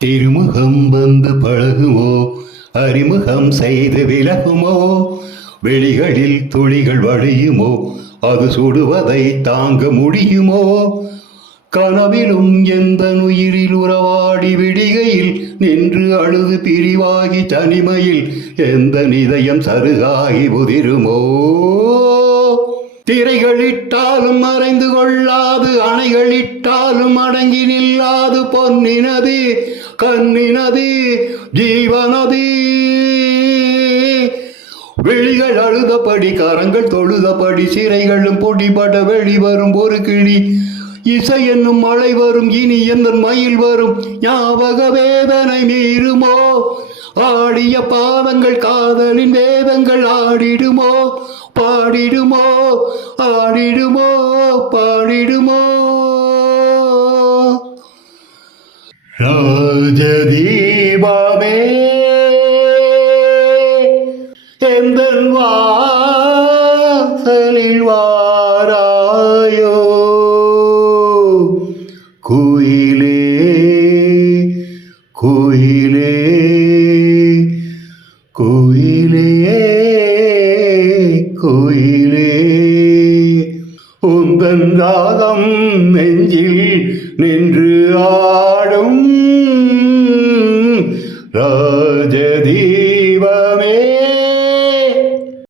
திருமுகம் வந்து பழகுமோ, அறிமுகம் செய்து விலகுமோ, வெளிகளில் துளிகள் வழியுமோ, அது சுடுவதை தாங்க முடியுமோ, கனவிலும் எந்த உயிரில் உறவாடி விடிகையில் நின்று அழுது பிரிவாகி தனிமையில் எந்த நிதயம் சருகாகி உதிருமோ, திரைகளிட்டாலும் மறைந்து கொள்ளாது, அணைகளிட்டாலும் அடங்கி நில்லாது, பொன்னினது கண்ணினது ஜீவனது. விழிகள் அழுதபடி, கரங்கள் தொழுதபடி, சிறைகளும் பொடிபட வெளிவரும் ஒரு கிளி, இசை என்னும் மழை வரும், இனி எந்த மயில் வரும், ஞாபக வேதனை மீறுமோ, ஆடிய பாதங்கள் காதலின் வேதங்கள் ஆடிடுமோ, பாடிடுமோ, ஆடிடுமோ, பாடிடுமோ. ராஜதீபமே எந்தன் வாசலில் வாராயோ, குயிலே குயிலே குயிலே குயிலே, உந்தன் ராகம் நெஞ்சில் நின்று